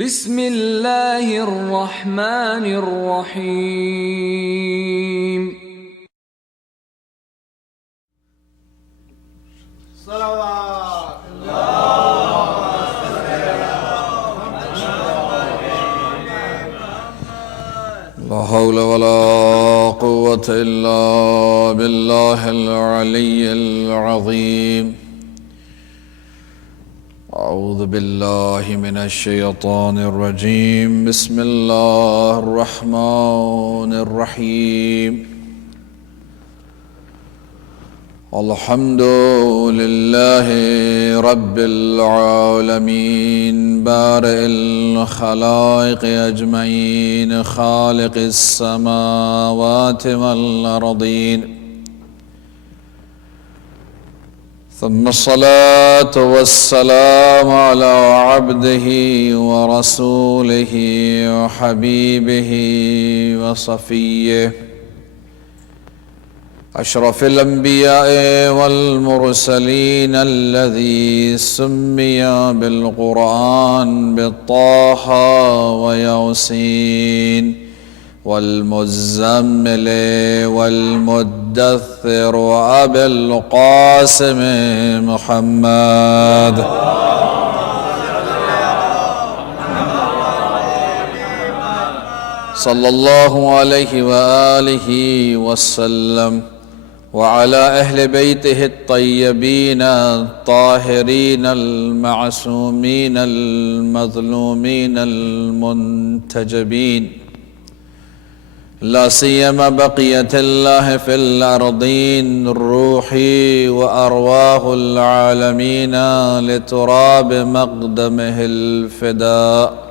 بسم اللہ الرحمن الرحیم صلوات لا حول ولا قوة إلا بالله العلي العظيم أعوذ بالله من الشيطان الرجيم بسم الله الرحمن الرحيم الحمد لله رب العالمين بارئ الخلائق أجمعين خالق السماوات والأرضين ثم الصلاة والسلام على عبده ورسوله وحبيبه وصفيه أشرف الأنبياء والمرسلين الذي سمي بالقرآن بالطه وياسين والمزمل والمدثر وأبي القاسم محمد صلى الله عليه وآله وسلم وعلى أهل بيته الطيبين الطاهرين المعصومين المظلومين المنتجبين لا سيما بقية الله في الأرضين الروح وأرواح العالمين لتراب مقدمه الفداء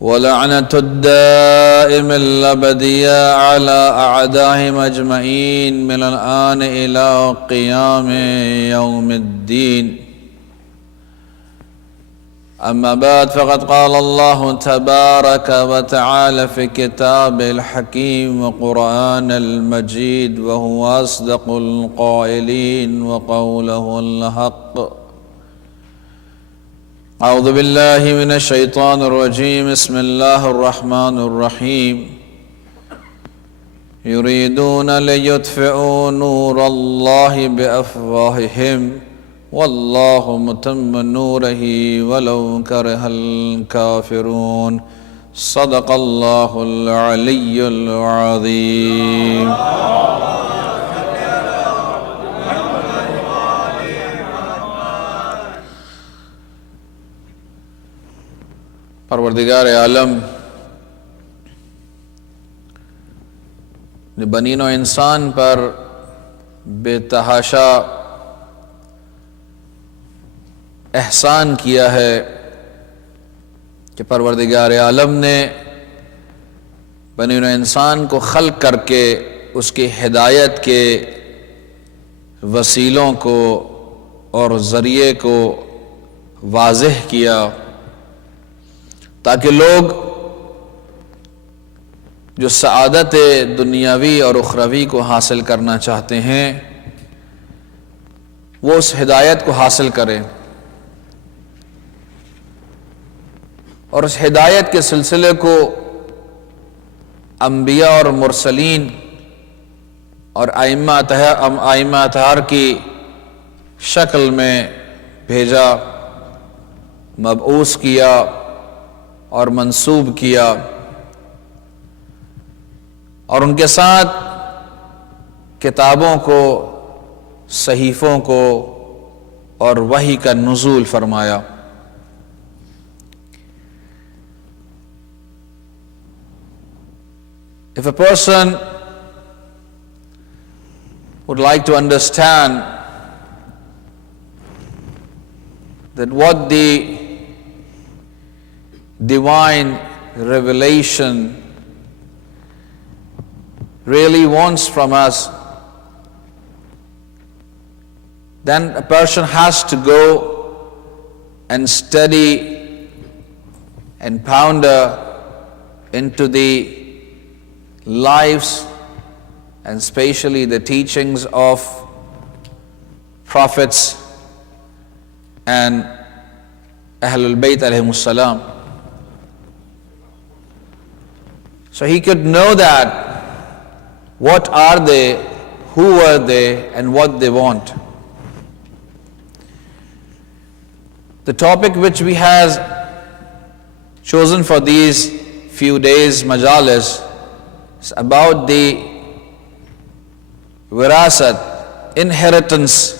ولعنة الدائم الأبدية على أعدائهم أجمعين من الآن إلى قيام يوم الدين أما بعد فقد قال الله تبارك وتعالى في كتاب الحكيم وقرآن المجيد وهو أصدق القائلين وقوله الحق أعوذ بالله من الشيطان الرجيم بسم الله الرحمن الرحيم يريدون ليطفئوا نور الله بأفواههم والله متم نوره ولو كره الكافرون صدق الله العلي العظيم پروردگار عالم نے بنی نوع انسان پر بے تحاشا احسان کیا ہے کہ پروردگار عالم نے بنی نوع انسان کو خلق کر کے اس کی ہدایت کے وسیلوں کو اور ذریعے کو واضح کیا تاکہ لوگ جو سعادت دنیاوی اور اخروی کو حاصل کرنا چاہتے ہیں وہ اس ہدایت کو حاصل کریں اور اس ہدایت کے سلسلے کو انبیاء اور مرسلین اور ائمہ اطہار کی شکل میں بھیجا، مبعوث کیا اور منسوب کیا، اور ان کے ساتھ کتابوں کو، صحیفوں کو اور وحی کا نزول فرمایا۔ If a person would like to understand that what the divine revelation really wants from us, then a person has to go and study and ponder into the lives and especially the teachings of prophets and Ahlul Bayt alayhimus salam. So he could know that what are they, who were they, and what they want. The topic which we have chosen for these few days, majalis, is about the wirasat, inheritance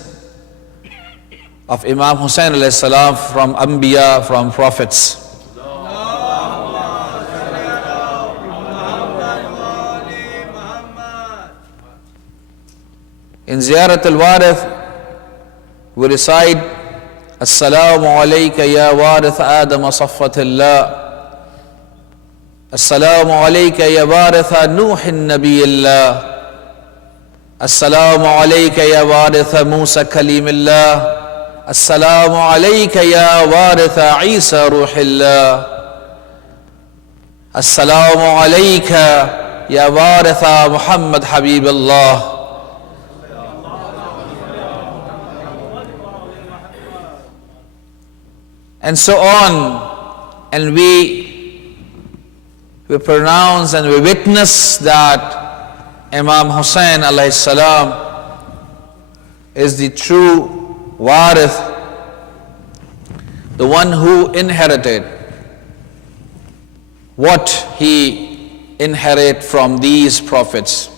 of Imam Hussain alayhi salam from Anbiya, from prophets. In Ziyarat al-Warith, we recite, Assalamu alayka ya warith Adam saffatillah. Assalamu alayka ya waritha Nuhin nabiyillah. Assalamu alayka ya waritha Musa kalimillah. Assalamu alayka ya waritha Isa ruhillah. Assalamu alayka ya waritha Muhammad habiballah. And so on, and we pronounce and we witness that Imam Hussain alayhi salam is the true warith, the one who inherited what he inherited from these prophets.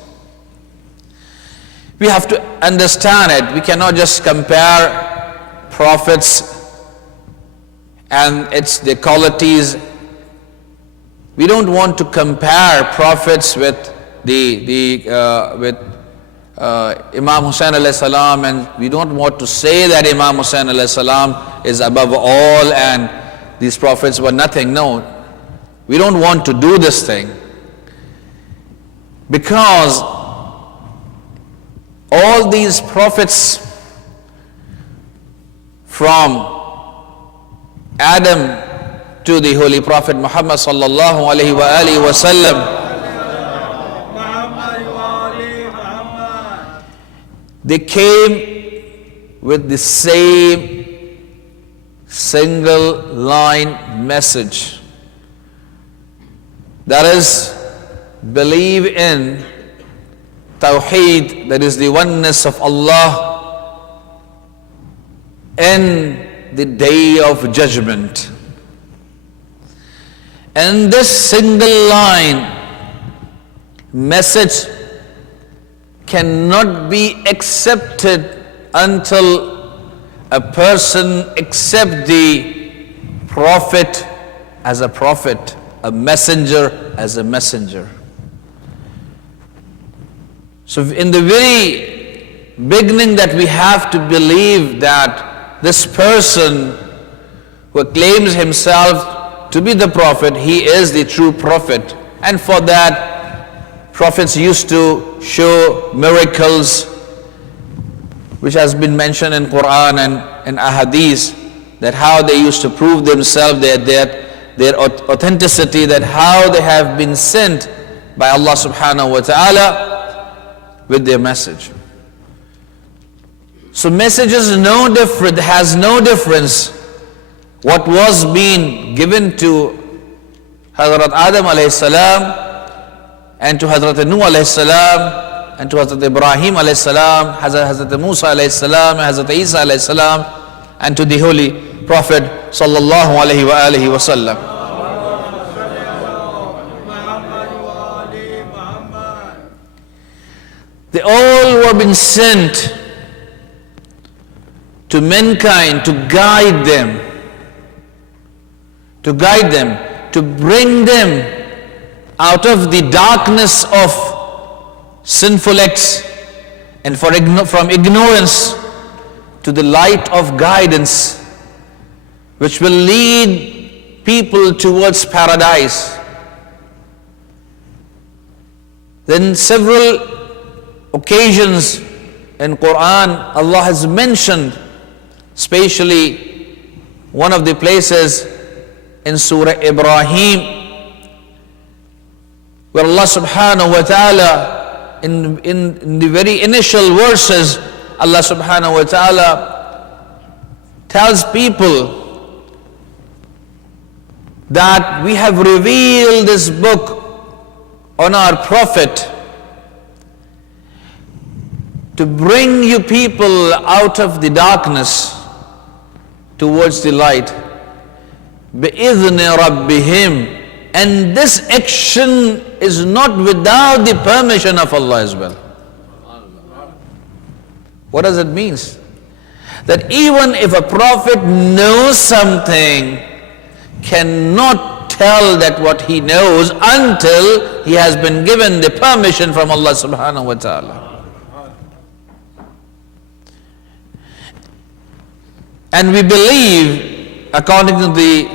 We have to understand it. We cannot just compare prophets and the qualities. We don't want to compare prophets with Imam Hussain alayhi salam, and we don't want to say that Imam Hussain alayhi salam is above all and these prophets were nothing. No, we don't want to do this thing, because all these prophets from Adam to the Holy Prophet Muhammad sallallahu alaihi wasallam, they came with the same single line message. That is, believe in Tawheed, that is the oneness of Allah, in the day of judgment. And this single line message cannot be accepted until a person accepts the prophet as a prophet, a messenger as a messenger. So in the very beginning, that we have to believe that this person who claims himself to be the prophet, he is the true prophet. And for that, prophets used to show miracles, which has been mentioned in Quran and in Ahadith, that how they used to prove themselves, their authenticity, that how they have been sent by Allah subhanahu wa ta'ala with their message. So message is no different, has no difference. What was being given to Hazrat Adam alayhi salam, and to Hazrat Nuh alayhi salam, and to Hazrat Ibrahim alayhi salam, Hazrat Musa alayhi salam, Hazrat Isa alayhi salam, and to the Holy Prophet sallallahu alayhi wa sallam. They all were being sent to mankind to guide them, to bring them out of the darkness of sinful acts and from ignorance to the light of guidance, which will lead people towards paradise. Then several occasions in Quran, Allah has mentioned, especially one of the places in Surah Ibrahim, where Allah subhanahu wa ta'ala, in the very initial verses, Allah subhanahu wa ta'ala tells people that we have revealed this book on our Prophet to bring you people out of the darkness towards the light. بِإِذْنِ رَبِّهِمْ. And this action is not without the permission of Allah as well. What does it mean? That even if a prophet knows something, cannot tell that what he knows until he has been given the permission from Allah subhanahu wa ta'ala. And we believe, according to the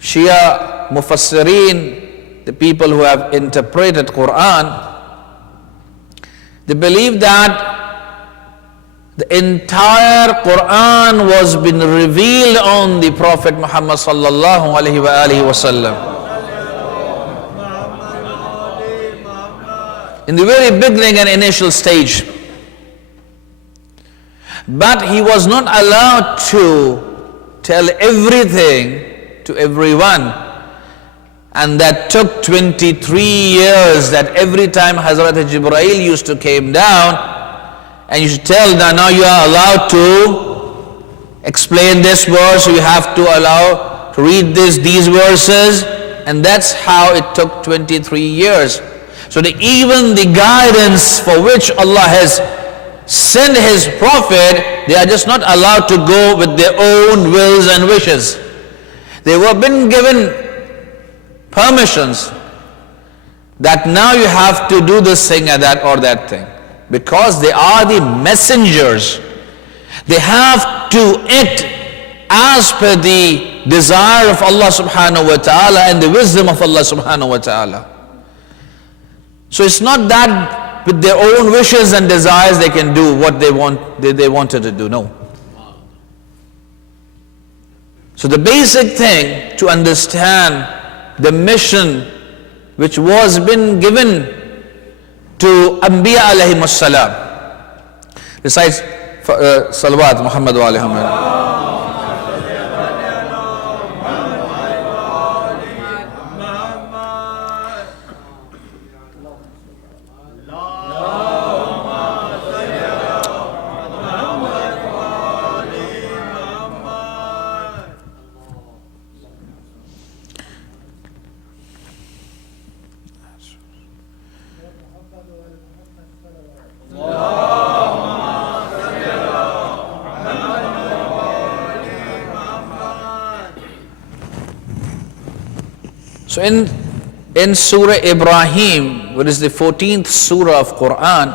Shia Mufassirin, the people who have interpreted Quran, they believe that the entire Quran was been revealed on the Prophet Muhammad sallallahu alaihi wasallam. In the very beginning and initial stage. But he was not allowed to tell everything to everyone. And that took 23 years, that every time Hazrat Jibreel used to came down and you should tell that now you are allowed to explain this verse, you have to allow to read these verses, and that's how it took 23 years. So even the guidance for which Allah has sent His Prophet, they are just not allowed to go with their own wills and wishes. They were been given permissions that now you have to do this thing or that thing, because they are the messengers. They have to act as per the desire of Allah subhanahu wa ta'ala and the wisdom of Allah subhanahu wa ta'ala. So it's not that with their own wishes and desires they can do what they wanted to do. No. So the basic thing to understand the mission which was been given to Anbiya alayhimus salam. Besides salawat Muhammad wa alayhi Muhammad. So in Surah Ibrahim, which is the 14th Surah of Quran,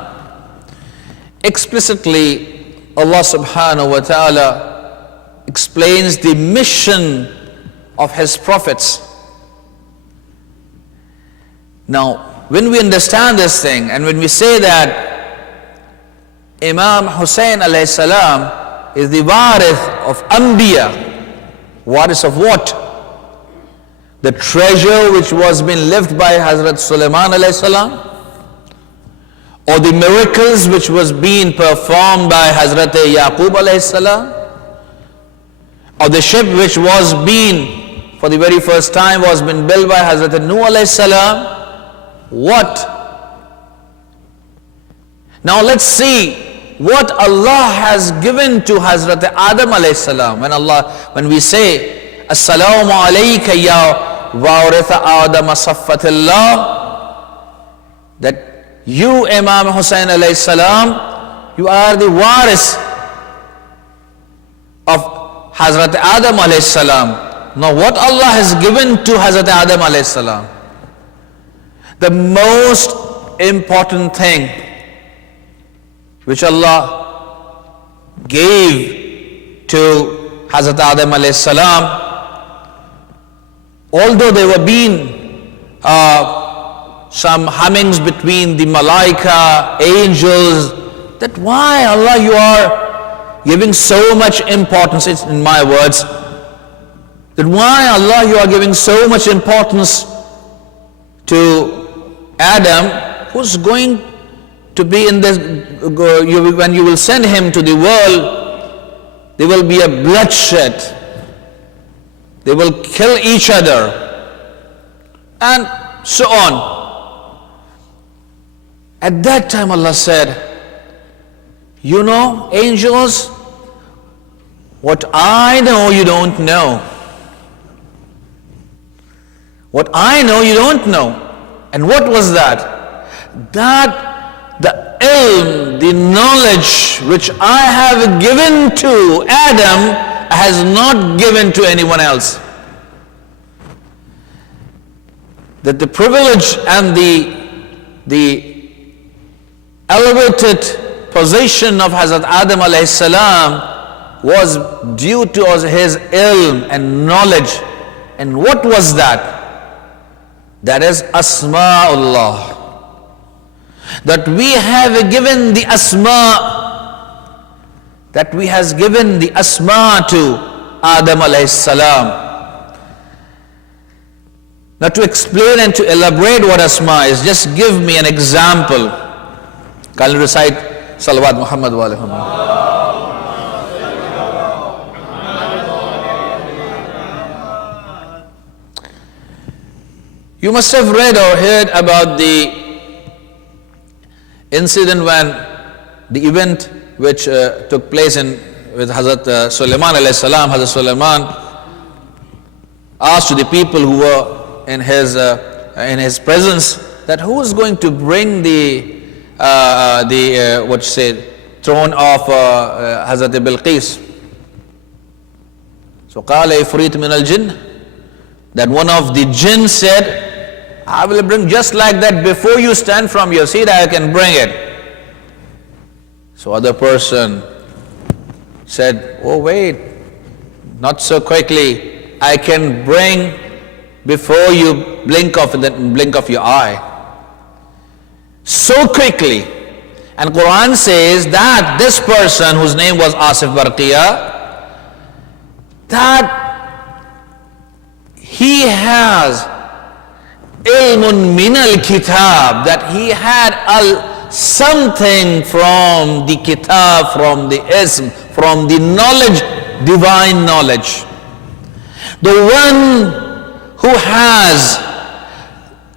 explicitly Allah subhanahu wa ta'ala explains the mission of His prophets. Now, when we understand this thing, and when we say that Imam Hussein alayhi salam is the warith of Anbiya, warith of what? The treasure which was being left by Hazrat Sulaiman alayhi salam, or the miracles which was being performed by Hazrat Yaqub alayhi salam, or the ship which was being for the very first time was being built by Hazrat Nuh alayhi salam. What? Now let's see what Allah has given to Hazrat Adam alayhi salam. When we say Assalamu alayka ya Waritha Adam Saffatillah, that you, Imam Hussein alayhi salam, you are the waris of Hazrat Adam alayhi salam. Now what Allah has given to Hazrat Adam alayhi salam? The most important thing which Allah gave to Hazrat Adam alayhi salam, although there were being some hummings between the malaika, angels, that why Allah you are giving so much importance, it's in my words, that why Allah you are giving so much importance to Adam, who's going to be in this, when you will send him to the world, there will be a bloodshed. they will kill each other, and so on. At that time Allah said, you know, angels, what I know you don't know. What I know you don't know. And what was that? That the ilm, the knowledge which I have given to Adam has not given to anyone else. That the privilege and the elevated position of Hazrat Adam alayhi salam was due to his ilm and knowledge. And what was that? That is Asma'ullah. That we have given the Asma', that we has given the Asma' to Adam alayhi salam. Now to explain and to elaborate what Asma is, just give me an example. Kindly recite Salawat Muhammad wa alayhi Muhammad. You must have read or heard about the incident the event which took place with Hazrat Sulaiman alayhi salam. Hazrat Sulaiman asked to the people who were in his presence that who is going to bring the throne of Hazrat Bilqis. So قال إفريت من الجن, that one of the jinn said, I will bring just like that. Before you stand from your seat, I can bring it. So other person said, oh wait, not so quickly. I can bring before you blink of your eye. So quickly. And Quran says that this person whose name was Asif Barqiya, that he has ilmun min al-kitab, that he had something from the kitab, from the ism, from the knowledge, divine knowledge. The one who has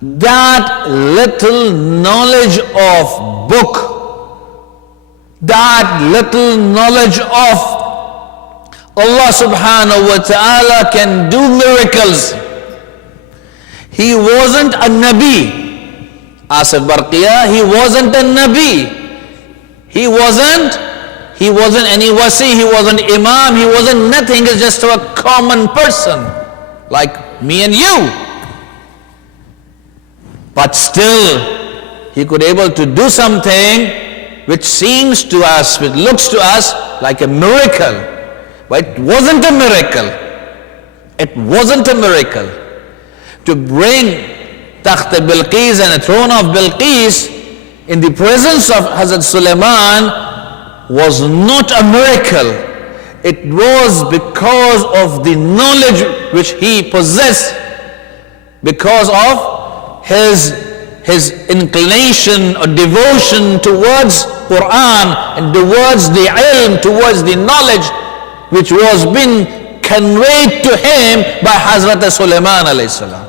that little knowledge of book, that little knowledge of Allah subhanahu wa ta'ala can do miracles. He wasn't a Nabi. Asif Barqiya, he wasn't a Nabi. He wasn't any wasi, he wasn't imam, he wasn't nothing. He's just a common person like me and you. But still, he could able to do something which seems to us, which looks to us like a miracle. But it wasn't a miracle. It wasn't a miracle. To bring Takht Bilqis and the throne of Bilqis in the presence of Hazrat Sulaiman was not a miracle. It was because of the knowledge which he possessed, because of his inclination or devotion towards Quran and towards the ilm, towards the knowledge which was being conveyed to him by Hazrat Sulaiman alayhi salam.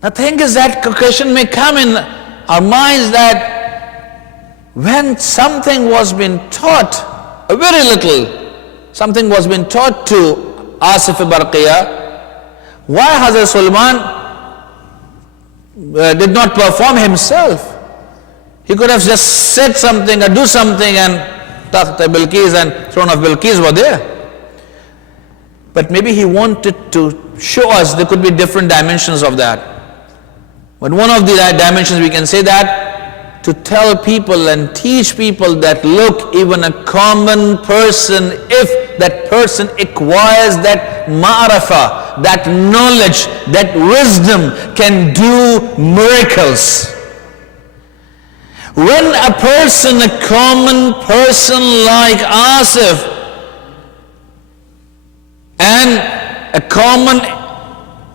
The thing is that question may come in our minds that when something was being taught, a very little, something was being taught to Asif Barqiya, why Hazrat Sulaiman did not perform himself? He could have just said something or do something and Takht Bilqis and throne of Bilqis were there. But maybe he wanted to show us there could be different dimensions of that. But one of the dimensions we can say that to tell people and teach people that look, even a common person, if that person acquires that ma'arafah, that knowledge, that wisdom, can do miracles. When a person, a common person like Asif, and a common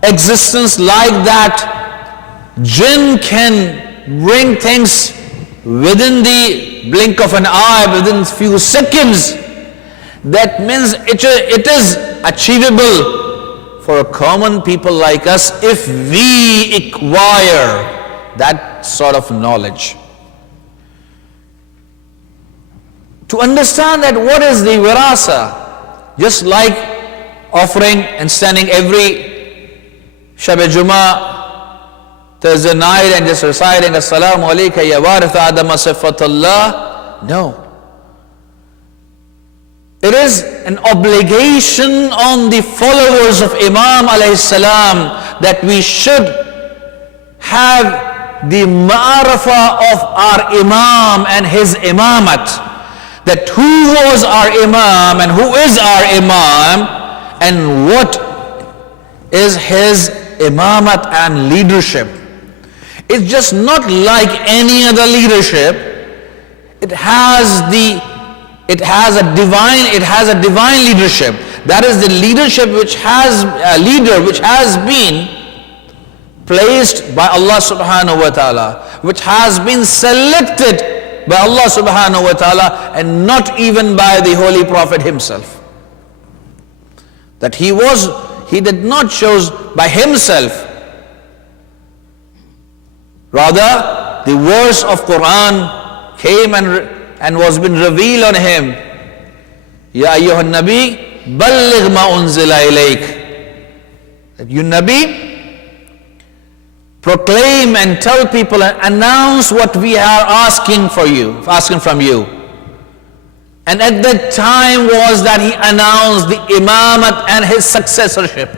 existence like that, jinn can bring things within the blink of an eye, within few seconds, that means it is achievable for a common people like us if we acquire that sort of knowledge. To understand that what is the wirasa, just like offering and standing every Shab-e-Jummah, Thursday night and just reciting As-salamu alayka ya warith Adam sifatullah. No. It is an obligation on the followers of Imam alayhi salam that we should have the ma'arafah of our Imam and his imamat. That who was our Imam and who is our Imam and what is his imamat and leadership. It's just not like any other leadership. It has a divine leadership. That is the leadership which has a leader which has been placed by Allah subhanahu wa ta'ala, which has been selected by Allah subhanahu wa ta'ala, and not even by the Holy Prophet himself. That he did not choose by himself. Rather, the verse of Quran came and was been revealed on him. Ya ayyuhan Nabi, balligh ma unzila ilayk. That you Nabi, proclaim and tell people and announce what we are asking from you. And at that time was that he announced the imamat and his successorship.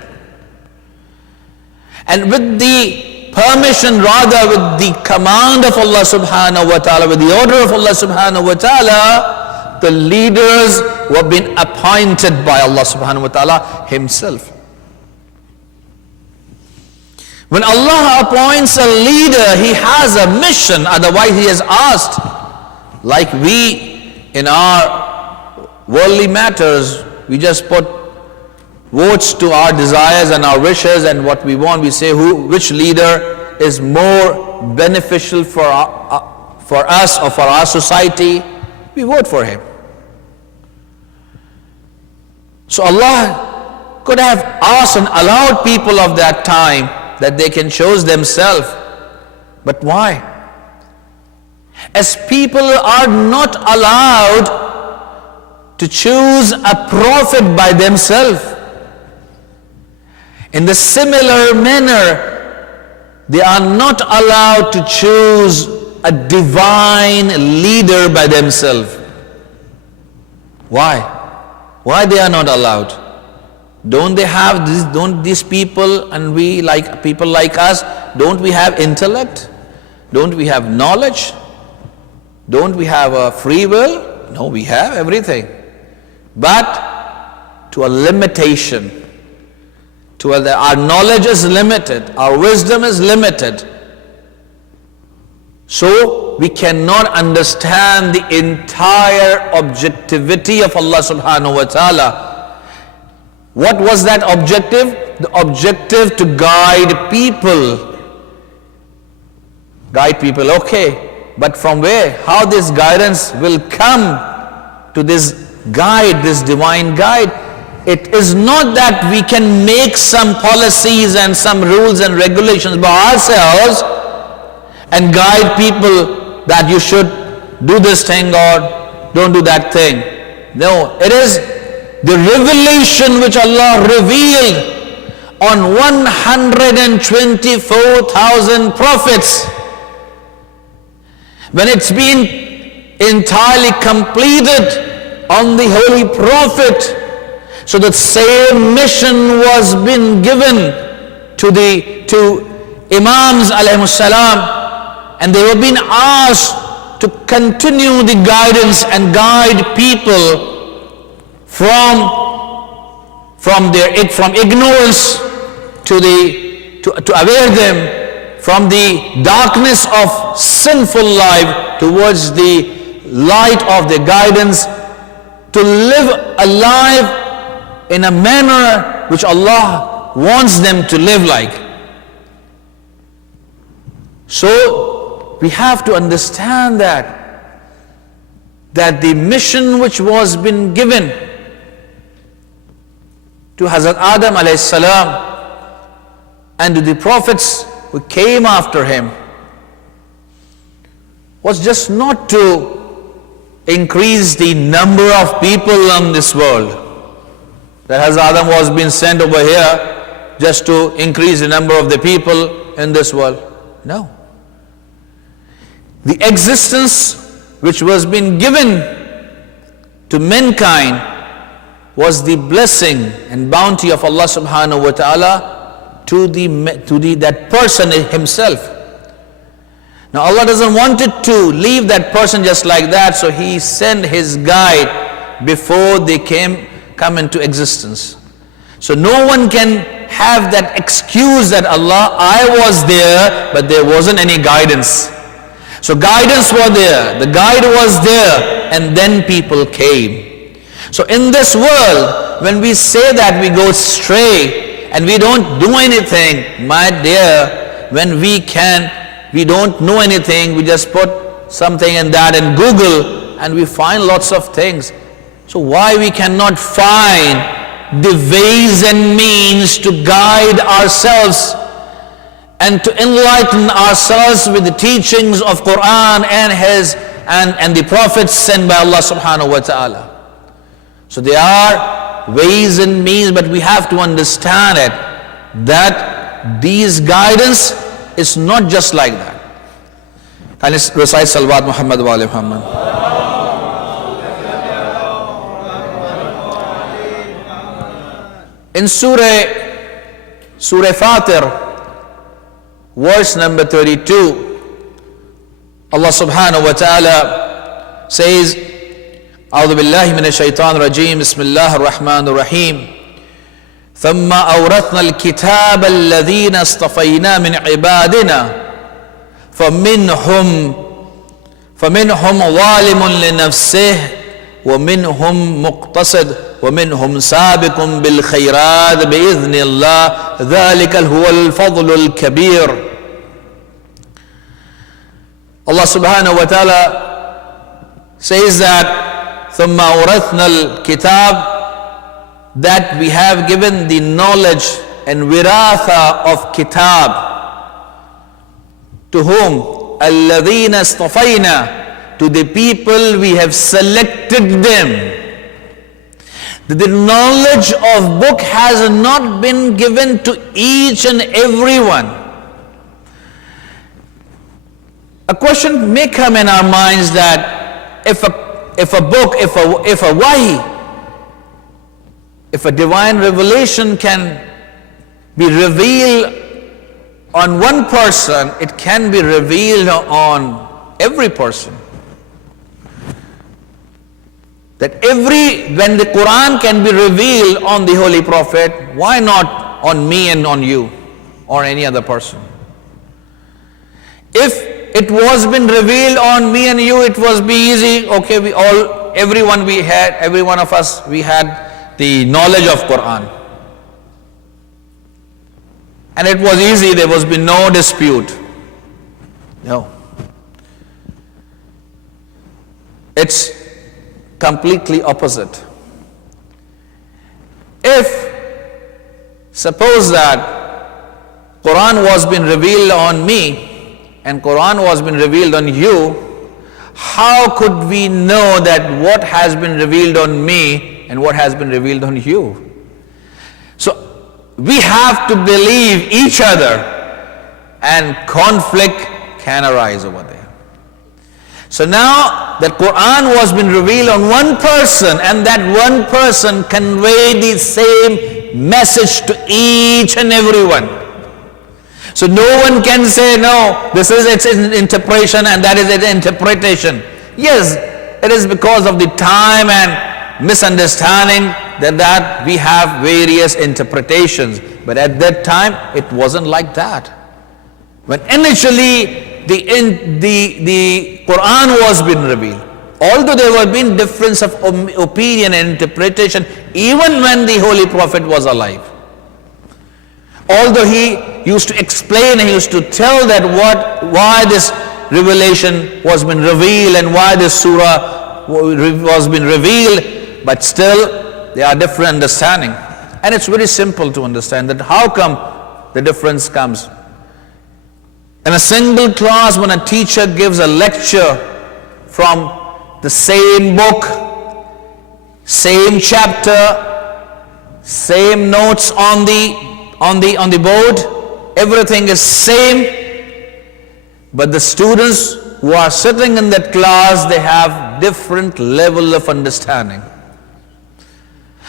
And with the permission, rather with the command of Allah subhanahu wa ta'ala, with the order of Allah subhanahu wa ta'ala, the leaders were being appointed by Allah subhanahu wa ta'ala himself. When Allah appoints a leader, he has a mission, otherwise he is asked. Like we, in our worldly matters, we just put votes to our desires and our wishes and what we want. We say which leader is more beneficial for us or for our society. We vote for him. So Allah could have asked and allowed people of that time that they can choose themselves. But why? As people are not allowed to choose a prophet by themselves, in the similar manner, they are not allowed to choose a divine leader by themselves. Why? Why they are not allowed? Don't these people, and we like people like us, don't we have intellect? Don't we have knowledge? Don't we have a free will? No, we have everything. But to a limitation. Our knowledge is limited, our wisdom is limited. So we cannot understand the entire objectivity of Allah subhanahu wa ta'ala. What was that objective? The objective to guide people. Guide people, okay. But from where? How this guidance will come to this guide, this divine guide? It is not that we can make some policies and some rules and regulations by ourselves and guide people that you should do this thing or don't do that thing. No, it is the revelation which Allah revealed on 124,000 prophets. When it's been entirely completed on the Holy Prophet, so the same mission was been given to Imams alayhimus salam, and they were being asked to continue the guidance and guide people from ignorance to aware them from the darkness of sinful life towards the light of the guidance, to live a life in a manner which Allah wants them to live like. So we have to understand that the mission which was been given to Hazrat Adam alayhi salam and to the prophets who came after him was just not to increase the number of people on this world. That Hazrat Adam was being sent over here just to increase the number of the people in this world. No. The existence which was being given to mankind was the blessing and bounty of Allah subhanahu wa ta'ala to that person himself. Now Allah doesn't want it to leave that person just like that, so He sent His guide before they come into existence. So no one can have that excuse that Allah, I was there, but there wasn't any guidance. So guidance was there, the guide was there, and then people came. So in this world, when we say that we go astray and we don't do anything, my dear, when we don't know anything, we just put something in that in Google and we find lots of things. So why we cannot find the ways and means to guide ourselves and to enlighten ourselves with the teachings of Quran and the prophets sent by Allah subhanahu wa ta'ala. So there are ways and means, but we have to understand it, that these guidance is not just like that. Can you recite Salawat Muhammad wa ali Muhammad? In Surah Fatir, verse number 32, Allah subhanahu wa ta'ala says, أعوذ بالله من الشيطان الرجيم بسم الله الرحمن الرحيم ثم أورثنا الكتاب الذين اصطفينا من عبادنا فمنهم ظالم لنفسه ومنهم مقتصد ومنهم سابق بالخيرات بإذن الله ذلك هو الفضل الكبير. Allah subhanahu wa ta'ala says that ثم أورثنا الكتاب, that we have given the knowledge and wiratha of kitab to whom? الذين اصطفينا, to the people we have selected them. The knowledge of book has not been given to each and everyone. A question may come in our minds that if a book, if a wahi, if a divine revelation can be revealed on one person, it can be revealed on every person. That when the Quran can be revealed on the Holy Prophet, why not on me and on you or any other person? If it was been revealed on me and you, it was be easy. Okay, every one of us, we had the knowledge of Quran. And it was easy, there was been no dispute. No. It's completely opposite. If suppose that Quran was been revealed on me and Quran was been revealed on you, how could we know that what has been revealed on me and what has been revealed on you? So we have to believe each other and conflict can arise over there. So now that Quran was been revealed on one person and that one person conveyed the same message to each and everyone. So no one can say, no, this is its interpretation and that is its interpretation. Yes, it is because of the time and misunderstanding that we have various interpretations. But at that time, it wasn't like that. When initially the Quran was being revealed, although there were been difference of opinion and interpretation, even when the Holy Prophet was alive, although he used to explain, he used to tell that why this revelation was been revealed and why this surah was been revealed, but still there are different understanding. And it's very simple to understand that how come the difference comes. In a single class, when a teacher gives a lecture from the same book, same chapter, same notes on the board, everything is same, but the students who are sitting in that class, they have different level of understanding.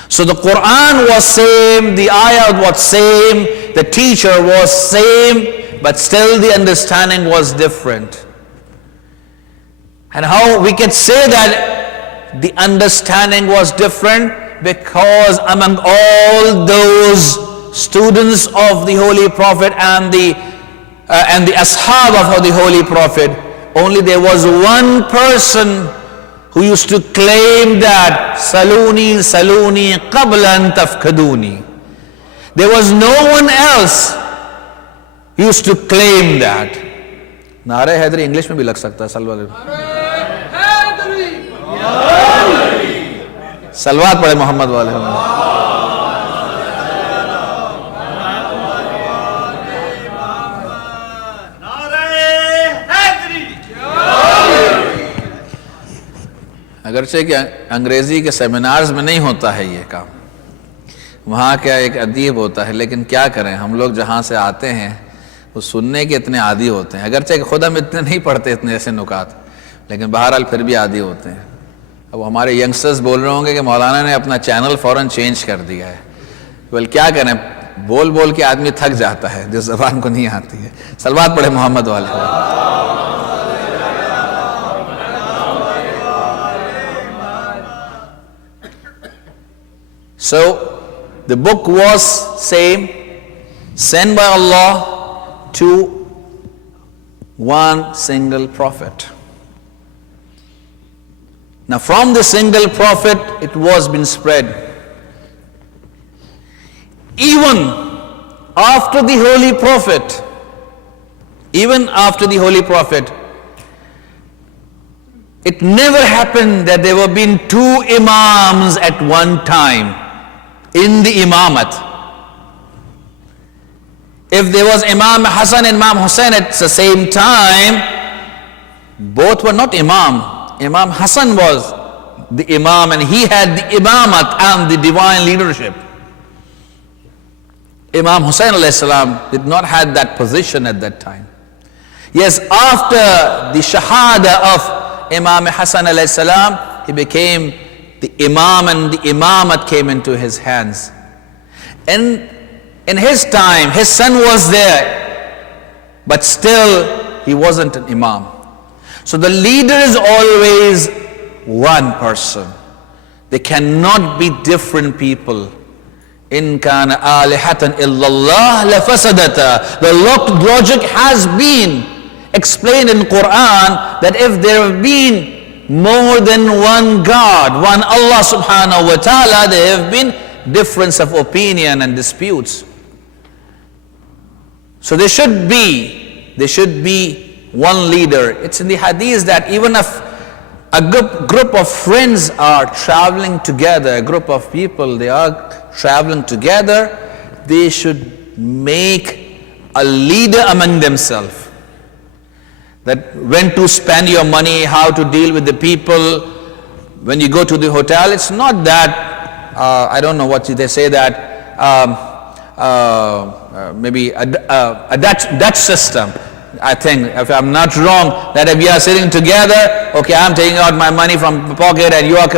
So the Quran was same, the ayah was same, the teacher was same, but still the understanding was different. And how we can say that the understanding was different? Because among all those students of the Holy Prophet and the ashab of the Holy Prophet, only there was one person who used to claim that saluni qablan tafkaduni. There was no one else who used to claim that. नारे Hydari English में भी लग सकता है सलवात पढ़े मोहम्मद वाले अगरचे कि अंग्रेजी के सेमिनार्स में नहीं होता है ये काम, वहाँ क्या एक अदीब होता है, लेकिन क्या करें हम लोग जहाँ से आते हैं वो सुनने के इतने आदी होते हैं। अगरचे कि खुद हम इतने नहीं पढ़ते इतने ऐसे नुकात, लेकिन बहरहाल फिर भी आदी होते हैं। अब हमारे यंगस्टर्स बोल रहे होंगे कि मौलाना ने अपना चैनल फ़ौरन चेंज कर दिया है। वेल क्या करें, बोल बोल के आदमी थक जाता है जो ज़बान को नहीं आती है। सलवात पढ़े मोहम्मद वाले। So the book was same, sent by Allah to one single prophet. Now from the single prophet it was been spread. Even after the holy prophet, it never happened that there were been two imams at one time in the imamat. If there was Imam Hassan and Imam Hussein at the same time, both were not imam. Imam Hassan was the imam and he had the imamat and the divine leadership. Imam Hussein alayhi salam did not have that position at that time. Yes, after the shahada of Imam Hassan alayhi salam, he became the imam and the imamat came into his hands. And in his time, his son was there, but still he wasn't an imam. So the leader is always one person. They cannot be different people. In kana alihatan illallah lafasadata. The logic has been explained in Quran that if there have been more than one God, one Allah subhanahu wa ta'ala, there have been difference of opinion and disputes. So there should be one leader. It's in the hadith that even if a group of friends are traveling together, a group of people, they are traveling together, they should make a leader among themselves. That when to spend your money, how to deal with the people. When you go to the hotel, it's not that, I don't know what they say that, maybe a Dutch system. I think, if I'm not wrong, that if we are sitting together, okay, I'm taking out my money from the pocket and you are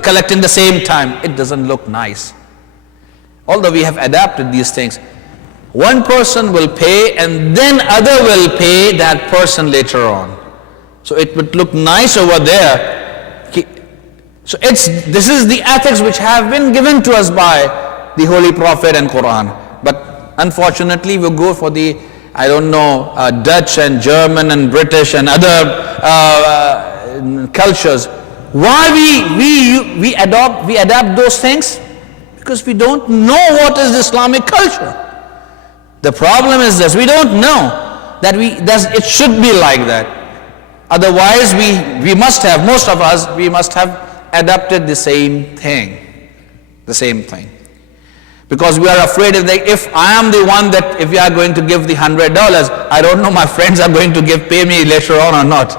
collecting the same time. It doesn't look nice. Although we have adapted these things. One person will pay and then other will pay that person later on. So it would look nice over there. So this is the ethics which have been given to us by the Holy Prophet and Quran. But unfortunately we go for the, Dutch and German and British and other cultures. Why we adapt those things? Because we don't know what is the Islamic culture. The problem is this, we don't know that it should be like that. Otherwise we must have, most of us, we must have adopted the same thing. Because we are afraid if I am the one that if we are going to give the $100, I don't know my friends are going to pay me later on or not.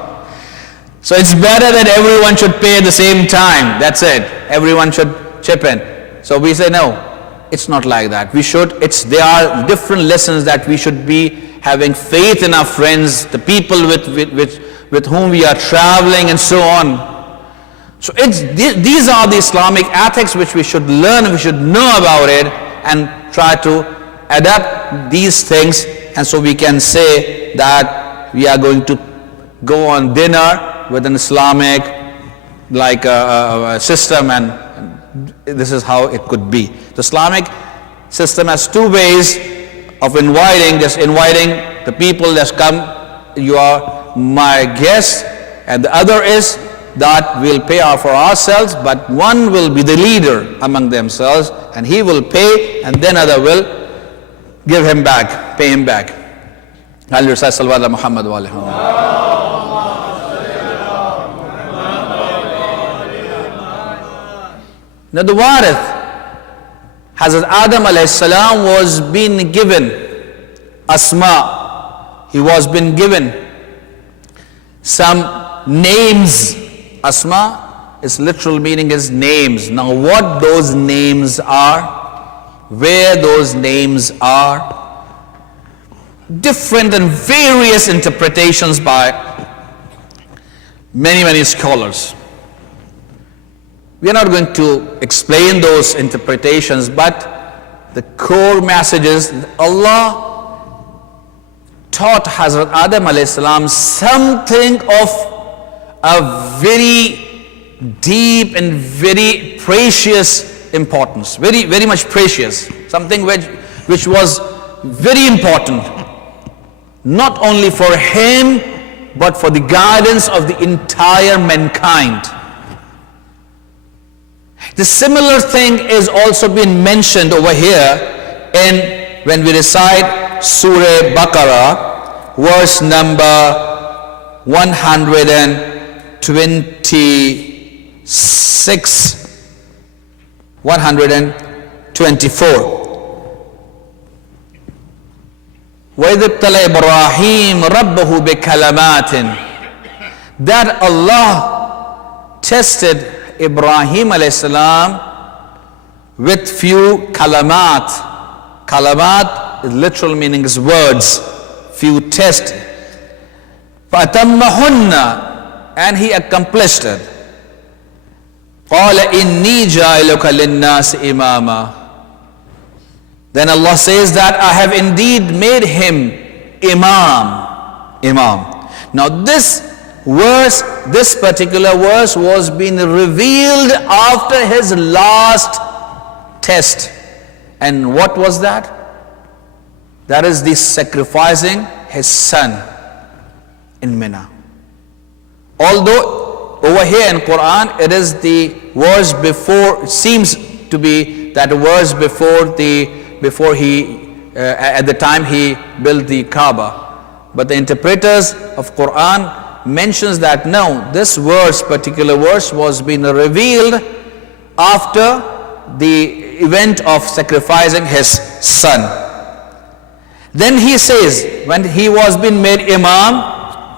So it's better that everyone should pay at the same time. That's it. Everyone should chip in. So we say no, it's not like that. There are different lessons that we should be having faith in our friends, the people with whom we are traveling and so on. So these are the Islamic ethics which we should learn, we should know about it and try to adapt these things, and so we can say that we are going to go on dinner with an Islamic system, and this is how it could be. The Islamic system has two ways of inviting. Just inviting the people that come, you are my guest, and the other is that we'll pay for ourselves, but one will be the leader among themselves, and he will pay, and then other will give him back, pay him back. Muhammad wa alayhi. Now the Warith, Hazrat Adam alayhi salam was being given Asma. He was being given some names. Asma, its literal meaning is names. Now what those names are, where those names are, different and various interpretations by many scholars. We are not going to explain those interpretations, but the core message is Allah taught Hazrat Adam alayhi salam something of a very deep and very precious importance, very much precious, something which was very important, not only for him but for the guidance of the entire mankind. The similar thing is also been mentioned over here when we recite Surah Baqarah, verse number 126, 124. وَإِذِ ابْتَلَى إِبْرَاهِيمَ رَبَّهُ بِكَلَمَاتٍ, that Allah tested Ibrahim alayhi salam with few kalamat. Kalamat, literal meaning is words, few tests. فَأَتَمَّهُنَّ, and he accomplished it. قَالَ إِنِّي جَعِلُكَ لِلنَّاسِ إِمَامًا. Then Allah says that I have indeed made him Imam. Now this particular verse was being revealed after his last test. And what was that? That is the sacrificing his son in Mina. Although over here in Quran it is the verse before, seems to be that verse before he at the time he built the Kaaba, but the interpreters of Quran mentions that no, this particular verse was being revealed after the event of sacrificing his son. Then he says, when he was being made Imam,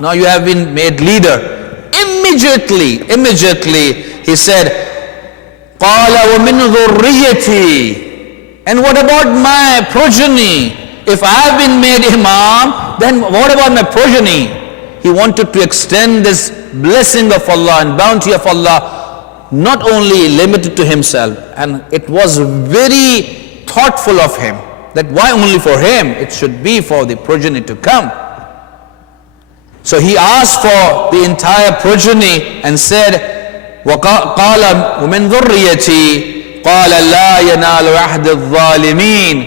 now you have been made leader. Immediately he said, قَالَ وَمِنْ ذُرِّيَّتِي, and what about my progeny? If I have been made Imam, then what about my progeny? He wanted to extend this blessing of Allah and bounty of Allah, not only limited to himself, and it was very thoughtful of him, that why only for him? It should be for the progeny to come. So he asked for the entire progeny and said, وَقَالَ وَمِنْ ذُرِّيَّتِي قَالَ لَا يَنَالُ عَهْدِ الظَّالِمِينَ.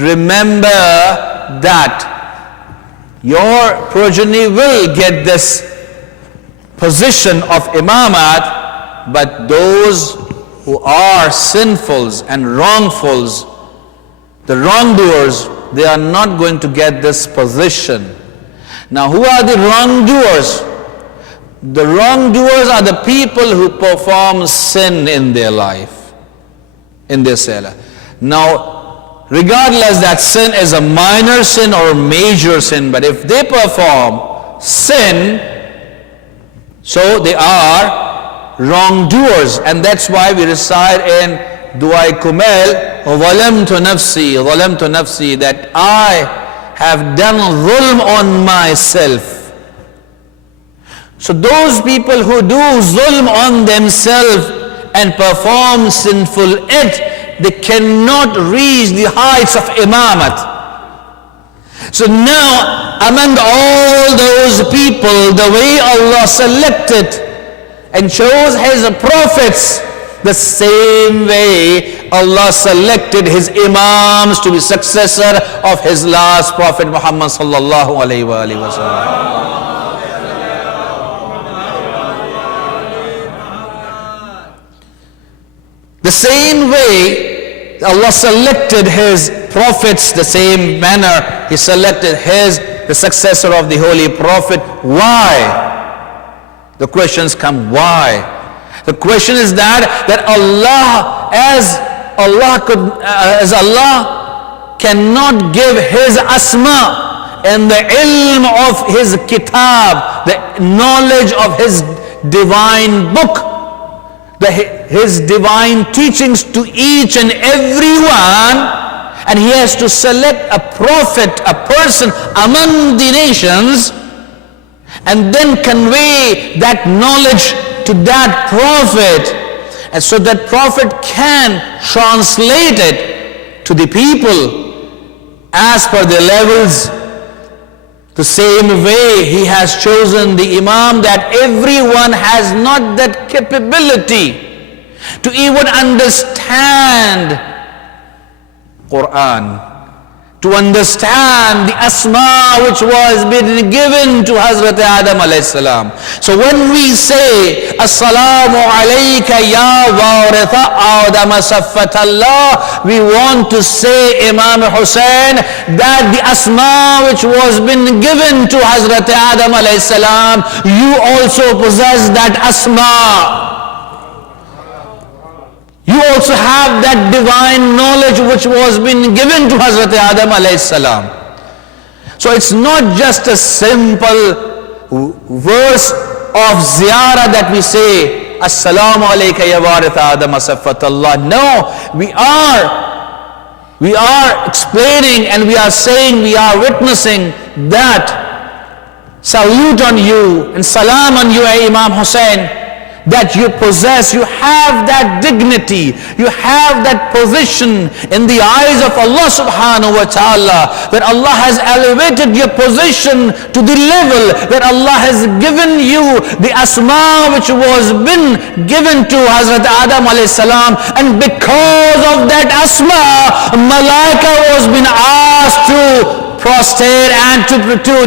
Remember that your progeny will get this position of imamat, but those who are sinfuls and wrongfuls, the wrongdoers, they are not going to get this position. Now who are the wrongdoers? The wrongdoers are the people who perform sin in their life, in their salah. Now, regardless that sin is a minor sin or a major sin, but if they perform sin, so they are wrongdoers. And that's why we recite in Dua Kumail, ظَلَمْتُ نَفْسِي, that I have done zulm on myself. So those people who do zulm on themselves and perform sinful act, they cannot reach the heights of imamat. So now, among all those people, the way Allah selected and chose His prophets, the same way Allah selected His imams to be successor of His last prophet Muhammad sallallahu alaihi wasallam. The same way Allah selected His prophets, the same manner He selected the successor of the Holy Prophet. Why? The questions come, why? The question is that Allah, as Allah cannot give His asma and the ilm of His kitab, the knowledge of His divine book, His divine teachings to each and every one, and He has to select a prophet, a person among the nations, and then convey that knowledge to that prophet, and so that prophet can translate it to the people as per their levels. The same way He has chosen the imam, that everyone has not that capability to even understand Quran, to understand the asma which was been given to Hazrat Adam alayhi salam. So when we say Assalamu alayka ya waritha Adam saffatallah, we want to say, Imam Hussein, that the asma which was been given to Hazrat Adam alayhi salam, you also possess that asma. You also have that divine knowledge which was been given to Hazrat Adam alayhi salam. So it's not just a simple verse of ziyarah that we say, Assalamu alayka ya waritha Adam saffatallah. No, we are explaining and we are saying, we are witnessing that salute on you and salam on you, Imam Hussein, that you possess, you have that dignity, you have that position in the eyes of Allah subhanahu wa ta'ala, that Allah has elevated your position to the level that Allah has given you the asma which was been given to Hazrat Adam alayhi salam, and because of that asma, malaika was been asked to prostrate and to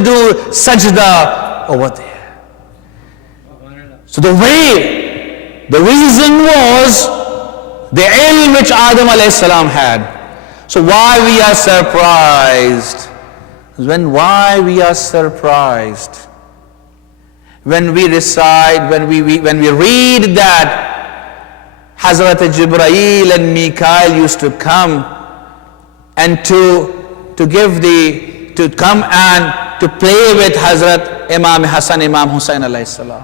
do sajda over there. So the reason was the ilm which Adam alayhi salam had. So why we are surprised? Why we are surprised? When we recite, when we read that Hazrat Jibreel and Mikael used to come and to come and to play with Hazrat Imam Hassan, Imam Hussain alayhi salam.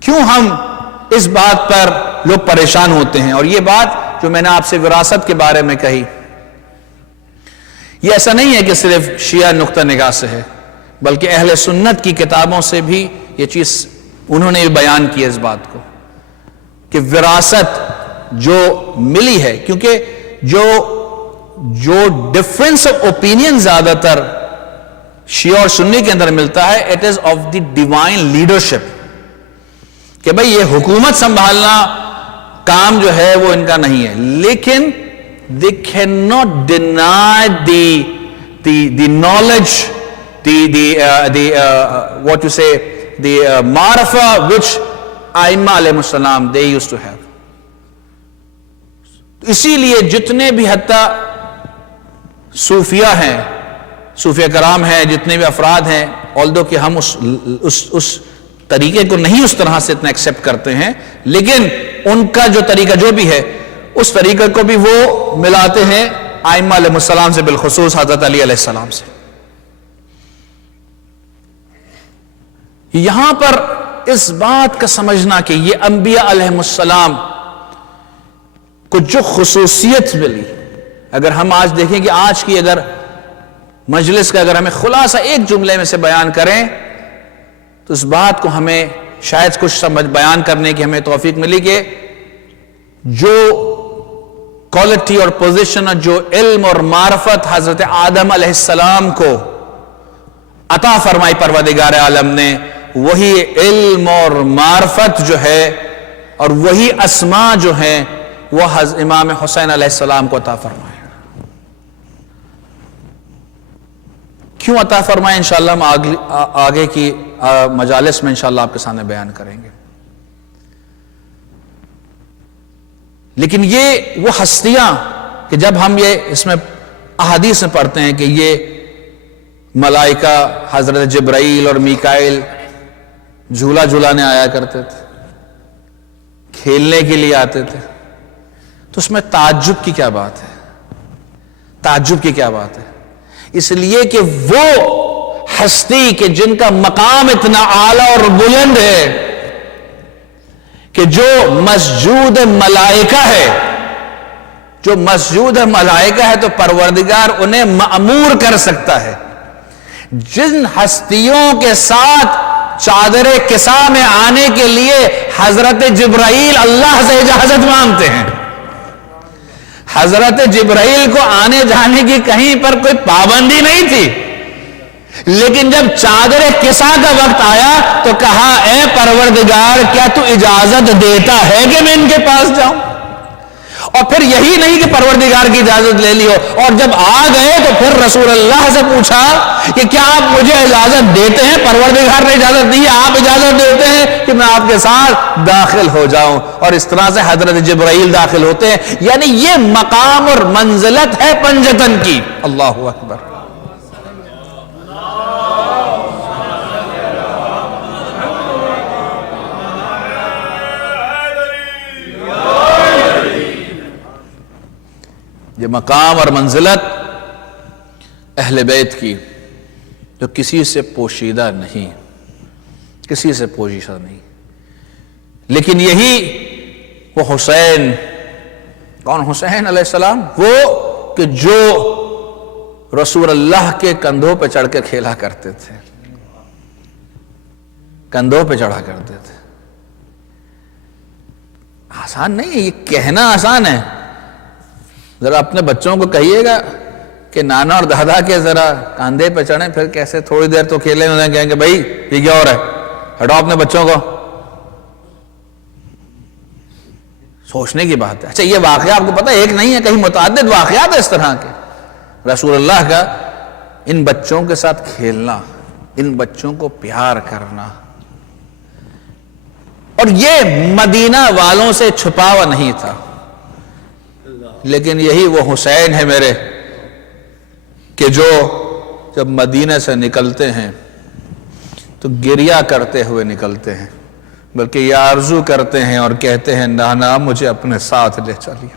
کیوں ہم اس بات پر لوگ پریشان ہوتے ہیں؟ اور یہ بات جو میں نے آپ سے وراثت کے بارے میں کہی، یہ ایسا نہیں ہے کہ صرف شیعہ نقطہ نگاہ سے ہے، بلکہ اہل سنت کی کتابوں سے بھی یہ چیز انہوں نے بیان کی اس بات کو کہ وراثت جو ملی ہے، کیونکہ جو ڈفرنس آف اوپینین زیادہ تر شیعہ اور سنی کے اندر ملتا ہے، it is of the divine leadership, کہ بھئی یہ حکومت سنبھالنا کام جو ہے وہ ان کا نہیں ہے، لیکن they cannot deny the knowledge, what you say, the ma'rifah which ائمہ علیہ السلام they used to have. اسی لیے جتنے بھی حتیٰ صوفیہ ہیں، صوفیہ کرام ہیں، جتنے بھی افراد ہیں، although کہ ہم اس طریقے کو نہیں اس طرح سے اتنا ایکسپٹ کرتے ہیں، لیکن ان کا جو طریقہ جو بھی ہے، اس طریقے کو بھی وہ ملاتے ہیں ائمہ علیہ السلام سے، بالخصوص حضرت علی علیہ السلام سے۔ یہاں پر اس بات کا سمجھنا کہ یہ انبیاء علیہ السلام کو جو خصوصیت ملی، اگر ہم آج دیکھیں کہ آج کی اگر مجلس کا اگر ہمیں خلاصہ ایک جملے میں سے بیان کریں تو اس بات کو ہمیں شاید کچھ سمجھ بیان کرنے کی ہمیں توفیق ملی کہ جو کوالٹی اور پوزیشن اور جو علم اور معرفت حضرت آدم علیہ السلام کو عطا فرمائی پروردگار عالم نے، وہی علم اور معرفت جو ہے اور وہی اسماء جو ہیں وہ امام حسین علیہ السلام کو عطا فرمائے۔ کیوں عطا فرمائے انشاءاللہ ہم آگے کی مجالس میں انشاءاللہ آپ کے سامنے بیان کریں گے۔ لیکن یہ وہ ہستیاں کہ جب ہم یہ اس میں احادیث میں پڑھتے ہیں کہ یہ ملائکہ حضرت جبرائیل اور میکائیل جھولا جھولانے آیا کرتے تھے، کھیلنے کے لیے آتے تھے، تو اس میں تعجب کی کیا بات ہے؟ تعجب کی کیا بات ہے؟ اس لیے کہ وہ ہستی کہ جن کا مقام اتنا اعلیٰ اور بلند ہے کہ جو مسجود ملائکہ ہے، جو مسجود ملائکہ ہے، تو پروردگار انہیں مأمور کر سکتا ہے۔ جن ہستیوں کے ساتھ چادر کسا میں آنے کے لیے حضرت جبرائیل اللہ سے اجازت مانگتے ہیں، حضرت جبرائیل کو آنے جانے کی کہیں پر کوئی پابندی نہیں تھی، لیکن جب چادر کسا کا وقت آیا تو کہا اے پروردگار کیا تو اجازت دیتا ہے کہ میں ان کے پاس جاؤں؟ اور پھر یہی نہیں کہ پروردگار کی اجازت لے لی ہو، اور جب آ گئے تو پھر رسول اللہ سے پوچھا کہ کیا آپ مجھے اجازت دیتے ہیں؟ پروردگار نے اجازت دی ہے، آپ اجازت دیتے ہیں کہ میں آپ کے ساتھ داخل ہو جاؤں؟ اور اس طرح سے حضرت جبرائیل داخل ہوتے ہیں، یعنی یہ مقام اور منزلت ہے پنجتن کی۔ اللہ اکبر۔ یہ مقام اور منزلت اہل بیت کی جو کسی سے پوشیدہ نہیں، کسی سے پوشیدہ نہیں۔ لیکن یہی وہ حسین، کون حسین علیہ السلام؟ وہ کہ جو رسول اللہ کے کندھوں پہ چڑھ کے کھیلا کرتے تھے، کندھوں پہ چڑھا کرتے تھے۔ آسان نہیں ہے، یہ کہنا آسان ہے۔ ذرا اپنے بچوں کو کہیے گا کہ نانا اور دادا کے ذرا کاندھے پہ چڑھیں، پھر کیسے تھوڑی دیر تو کھیلے انہیں کہیں گے بھائی یہ کیا ہو رہا ہے، ہٹاؤ اپنے بچوں کو۔ سوچنے کی بات ہے۔ اچھا یہ واقعہ آپ کو پتہ ایک نہیں ہے، کہیں متعدد واقعات ہیں اس طرح کے۔ رسول اللہ کا ان بچوں کے ساتھ کھیلنا، ان بچوں کو پیار کرنا، اور یہ مدینہ والوں سے چھپا ہوا نہیں تھا۔ لیکن یہی وہ حسین ہے میرے کہ جو جب مدینہ سے نکلتے ہیں تو گریہ کرتے ہوئے نکلتے ہیں، بلکہ یہ آرزو کرتے ہیں اور کہتے ہیں نانا مجھے اپنے ساتھ لے چلیے۔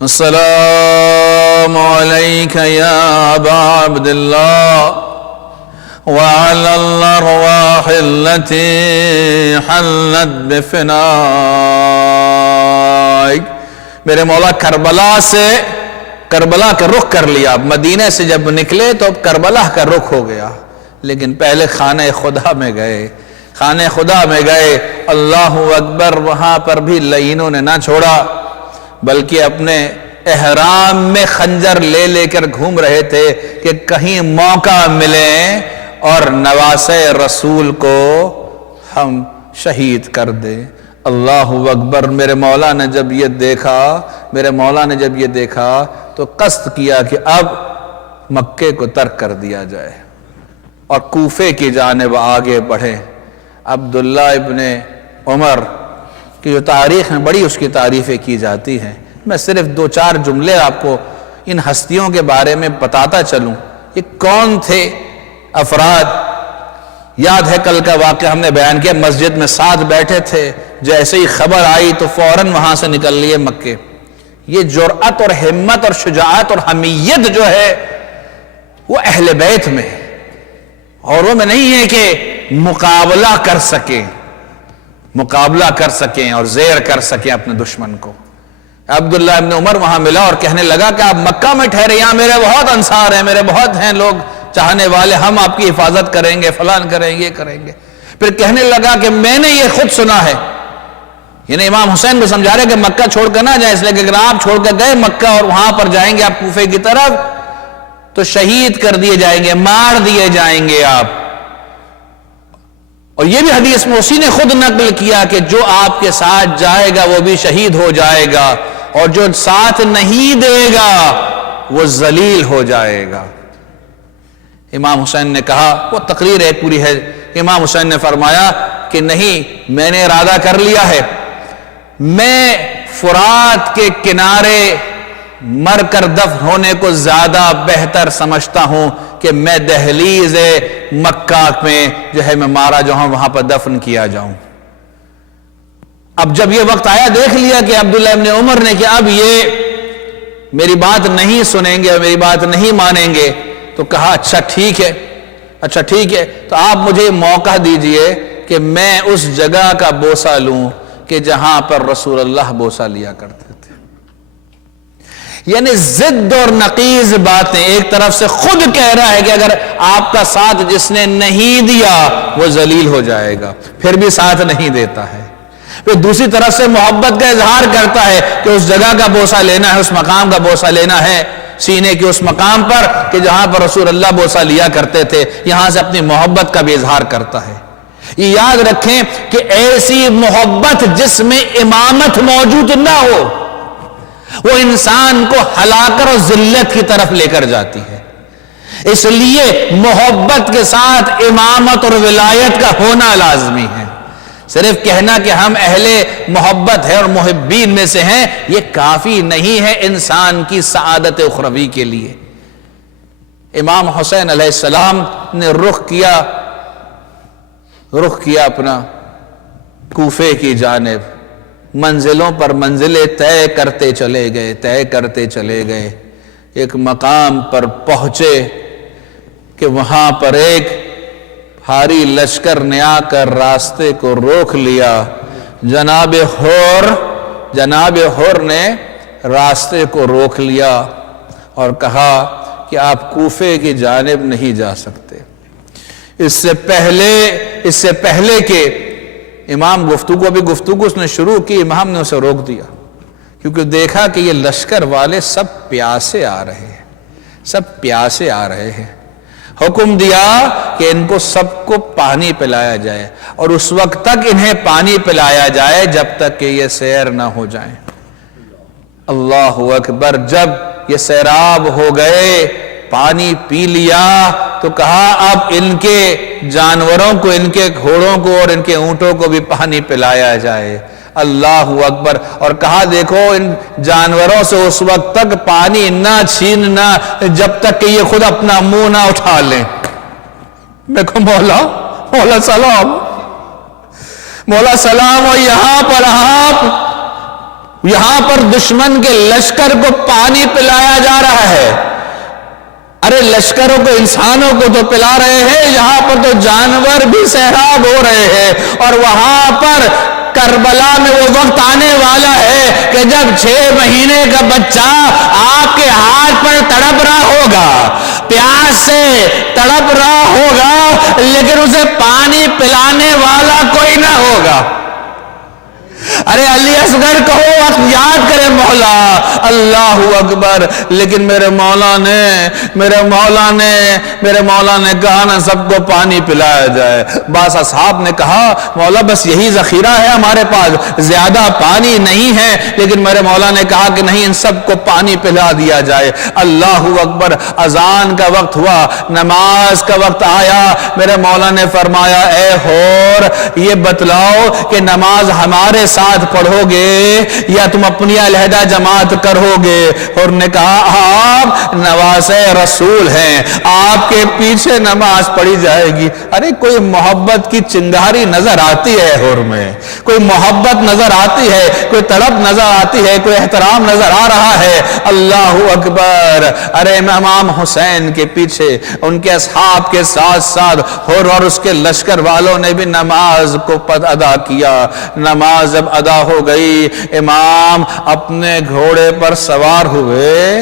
السلام علیک یا ابا عبداللہ وعلى الأرواح التي حلت بفنائك۔ میرے مولا کربلا کا رخ کر لیا۔ مدینہ سے جب نکلے تو اب کربلا کا رخ ہو گیا، لیکن پہلے خانہ خدا میں گئے، خانہ خدا میں گئے۔ اللہ اکبر، وہاں پر بھی لعینوں نے نہ چھوڑا، بلکہ اپنے احرام میں خنجر لے لے کر گھوم رہے تھے کہ کہیں موقع ملے اور نواسے رسول کو ہم شہید کر دیں۔ اللہ اکبر۔ میرے مولا نے جب یہ دیکھا تو قصد کیا کہ اب مکے کو ترک کر دیا جائے اور کوفے کی جانب آگے بڑھے۔ عبداللہ ابن عمر کی جو تاریخ میں بڑی اس کی تعریفیں کی جاتی ہیں، میں صرف 2-4 جملے آپ کو ان ہستیوں کے بارے میں بتاتا چلوں۔ یہ کون تھے افراد؟ یاد ہے کل کا واقعہ ہم نے بیان کیا، مسجد میں ساتھ بیٹھے تھے، جیسے ہی خبر آئی تو فوراً وہاں سے نکل لیے مکے۔ یہ جرأت اور ہمت اور شجاعت اور حمیت جو ہے وہ اہل بیت میں ہے، اور وہ میں نہیں ہے کہ مقابلہ کر سکیں اور زیر کر سکیں اپنے دشمن کو۔ عبداللہ ابن عمر وہاں ملا اور کہنے لگا کہ آپ مکہ میں ٹھہرے، یہاں میرے بہت انصار ہیں، میرے بہت ہیں لوگ چاہنے والے، ہم آپ کی حفاظت کریں گے، فلان کریں گے، یہ کریں گے۔ پھر کہنے لگا کہ میں نے یہ خود سنا ہے، یعنی امام حسین کو سمجھا رہے کہ مکہ چھوڑ کر نہ جائیں، اس لیے کہ اگر آپ چھوڑ کر گئے مکہ اور وہاں پر جائیں گے آپ کوفے کی طرف تو شہید کر دیے جائیں گے، مار دیے جائیں گے آپ۔ اور یہ بھی حدیث میں اسی نے خود نقل کیا کہ جو آپ کے ساتھ جائے گا وہ بھی شہید ہو جائے گا، اور جو ساتھ نہیں دے گا وہ ذلیل ہو جائے گا۔ امام حسین نے کہا، وہ تقریر ایک پوری ہے، امام حسین نے فرمایا کہ نہیں، میں نے ارادہ کر لیا ہے، میں فرات کے کنارے مر کر دفن ہونے کو زیادہ بہتر سمجھتا ہوں کہ میں دہلیز مکہ میں جو ہے میں مارا جاؤں، وہاں پر دفن کیا جاؤں۔ اب جب یہ وقت آیا، دیکھ لیا کہ عبداللہ ابن عمر نے کہ اب یہ میری بات نہیں سنیں گے اور میری بات نہیں مانیں گے، تو کہا اچھا ٹھیک ہے، تو آپ مجھے موقع دیجئے کہ میں اس جگہ کا بوسہ لوں کہ جہاں پر رسول اللہ بوسہ لیا کرتے تھے۔ یعنی ضد اور نقیض باتیں، ایک طرف سے خود کہہ رہا ہے کہ اگر آپ کا ساتھ جس نے نہیں دیا وہ ذلیل ہو جائے گا، پھر بھی ساتھ نہیں دیتا ہے، پھر دوسری طرف سے محبت کا اظہار کرتا ہے کہ اس جگہ کا بوسہ لینا ہے، اس مقام کا بوسہ لینا ہے، سینے کے اس مقام پر کہ جہاں پر رسول اللہ بوسہ لیا کرتے تھے، یہاں سے اپنی محبت کا بھی اظہار کرتا ہے۔ یہ یاد رکھیں کہ ایسی محبت جس میں امامت موجود نہ ہو وہ انسان کو ہلاکت اور ذلت کی طرف لے کر جاتی ہے، اس لیے محبت کے ساتھ امامت اور ولایت کا ہونا لازمی ہے۔ صرف کہنا کہ ہم اہل محبت ہے اور محبین میں سے ہیں یہ کافی نہیں ہے انسان کی سعادت اخروی کے لیے۔ امام حسین علیہ السلام نے رخ کیا اپنا کوفے کی جانب، منزلوں پر منزلیں طے کرتے چلے گئے، ایک مقام پر پہنچے کہ وہاں پر ایک بھاری لشکر نے آ کر راستے کو روک لیا۔ جناب حر نے راستے کو روک لیا اور کہا کہ آپ کوفے کی جانب نہیں جا سکتے۔ اس سے پہلے کہ امام گفتگو اس نے شروع کی، امام نے اسے روک دیا، کیونکہ دیکھا کہ یہ لشکر والے سب پیاسے آ رہے ہیں۔ حکم دیا کہ ان کو سب کو پانی پلایا جائے، اور اس وقت تک انہیں پانی پلایا جائے جب تک کہ یہ سیر نہ ہو جائیں۔ اللہ اکبر! جب یہ سیراب ہو گئے، پانی پی لیا، تو کہا اب ان کے جانوروں کو، ان کے گھوڑوں کو اور ان کے اونٹوں کو بھی پانی پلایا جائے۔ اللہ اکبر! اور کہا دیکھو ان جانوروں سے اس وقت تک پانی نہ چھیننا جب تک کہ یہ خود اپنا منہ نہ اٹھا لیں۔ دیکھو مولا سلام، اور یہاں پر دشمن کے لشکر کو پانی پلایا جا رہا ہے۔ ارے لشکروں کو، انسانوں کو تو پلا رہے ہیں، یہاں پر تو جانور بھی سیراب ہو رہے ہیں۔ اور وہاں پر کربلا میں وہ وقت آنے والا ہے کہ جب 6 مہینے کا بچہ آپ کے ہاتھ پر تڑپ رہا ہوگا، پیاس سے تڑپ رہا ہوگا، لیکن اسے پانی پلانے والا کوئی نہ ہوگا۔ ارے علی اصغر کہو، وقت یاد کرے مولا، اللہ اکبر! لیکن میرے مولا نے کہا نا سب کو پانی پلایا جائے۔ بعض اصحاب نے کہا مولا بس یہی ذخیرہ ہے ہمارے پاس، زیادہ پانی نہیں ہے، لیکن میرے مولا نے کہا کہ نہیں، ان سب کو پانی پلا دیا جائے۔ اللہ اکبر! اذان کا وقت ہوا، نماز کا وقت آیا، میرے مولا نے فرمایا اے حور یہ بتلاؤ کہ نماز ہمارے ساتھ جماعت پڑھوگے یا تم اپنی علیحدہ جماعت کرو گے؟ اور نے کہا آپ نواسے رسول ہیں، آپ کے پیچھے نماز پڑھی جائے گی۔ ارے کوئی محبت کی چنگاری نظر آتی ہے حور میں، کوئی محبت نظر آتی ہے، کوئی تڑپ نظر آتی ہے، کوئی احترام نظر آ رہا ہے۔ اللہ اکبر۔ ارے امام حسین کے پیچھے ان کے اصحاب کے ساتھ ساتھ حور اور اس کے لشکر والوں نے بھی نماز کو ادا کیا۔ نماز جب ادا ہو گئی، امام اپنے گھوڑے پر سوار ہوئے،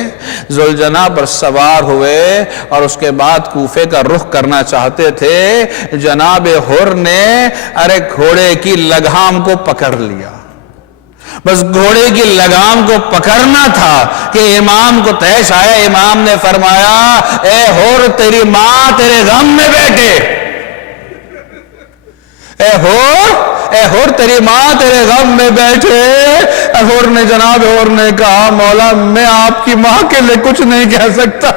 ذوالجناح پر سوار ہوئے، اور اس کے بعد کوفے کا رخ کرنا چاہتے تھے۔ جناب حر نے ارے گھوڑے کی لگام کو پکڑ لیا، بس گھوڑے کی لگام کو پکڑنا تھا کہ امام کو تیش آیا۔ امام نے فرمایا اے حر تیری ماں تیرے غم میں بیٹھے، اے حر تیری ماں تیرے غم میں بیٹھے۔ حر نے جناب حر نے کہا مولا میں آپ کی ماں کے لیے کچھ نہیں کہہ سکتا،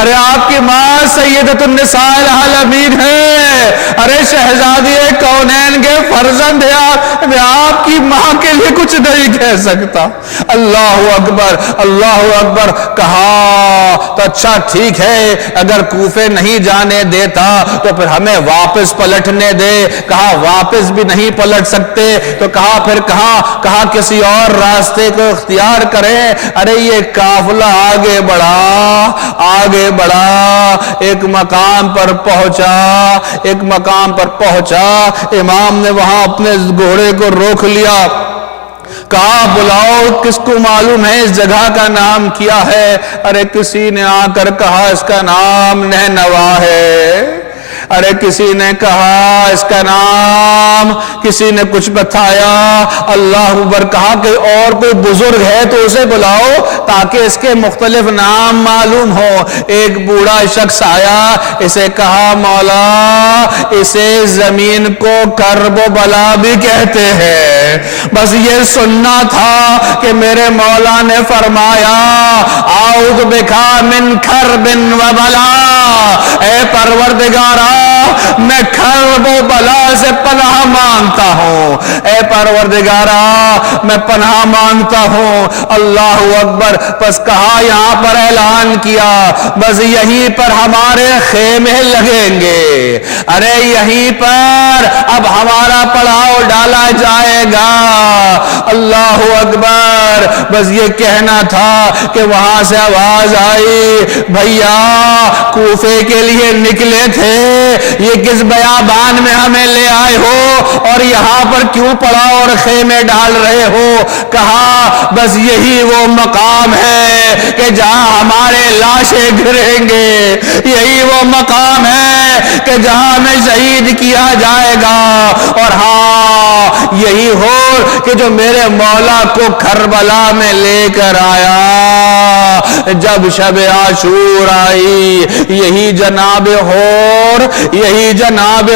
ارے آپ کی ماں سیدۃ النساء العالمین ہے، ارے شہزادی کونین کے فرزند ہے، میں آپ کی ماں کے لیے کچھ نہیں کہہ سکتا۔ اللہ اکبر، اللہ اکبر۔ کہا تو اچھا ٹھیک ہے، اگر کوفے نہیں جانے دیتا تو پھر ہمیں واپس پلٹنے دے۔ کہا واپس بھی نہیں پلٹ سکتے تو کہا پھر کہا کسی اور راستے کو اختیار کریں۔ ارے یہ قافلہ آگے بڑھا، ایک مقام پر پہنچا، امام نے وہاں اپنے گھوڑے کو روک لیا، کہا بلاؤ کس کو معلوم ہے اس جگہ کا نام کیا ہے؟ ارے کسی نے آ کر کہا اس کا نام نینوا ہے، ارے کسی نے کہا اس کا نام، کسی نے کچھ بتایا۔ اللہ اکبر۔ کہا کہ اور کوئی بزرگ ہے تو اسے بلاؤ تاکہ اس کے مختلف نام معلوم ہو۔ ایک بوڑھا شخص آیا، اسے کہا مولا اسے زمین کو کرب و بلا بھی کہتے ہیں، بس یہ سننا تھا کہ میرے مولا نے فرمایا اعوذ بکا من کرب و بلا، اے پروردگارا میں کرب و بلا سے پناہ مانگتا ہوں، اے پروردگارا میں پناہ مانگتا ہوں۔ اللہ اکبر۔ بس کہا یہاں پر اعلان کیا بس یہیں پر ہمارے خیمے لگیں گے، ارے یہیں پر اب ہمارا پڑاؤ ڈالا جائے گا۔ اللہ اکبر۔ بس یہ کہنا تھا کہ وہاں سے آواز آئی بھیا کوفے کے لیے نکلے تھے، یہ کس بیابان میں ہمیں لے آئے ہو اور یہاں پر کیوں پڑاؤ اور خیمے ڈال رہے ہو؟ کہا بس یہی وہ مقام ہے کہ جہاں ہمارے لاشیں گریں گے، یہی وہ مقام ہے کہ جہاں ہمیں شہید کیا جائے گا، اور ہاں یہی ہو کہ جو میرے مولا کو کربلا میں لے کر آیا جب شب عاشور آئی۔ یہی جناب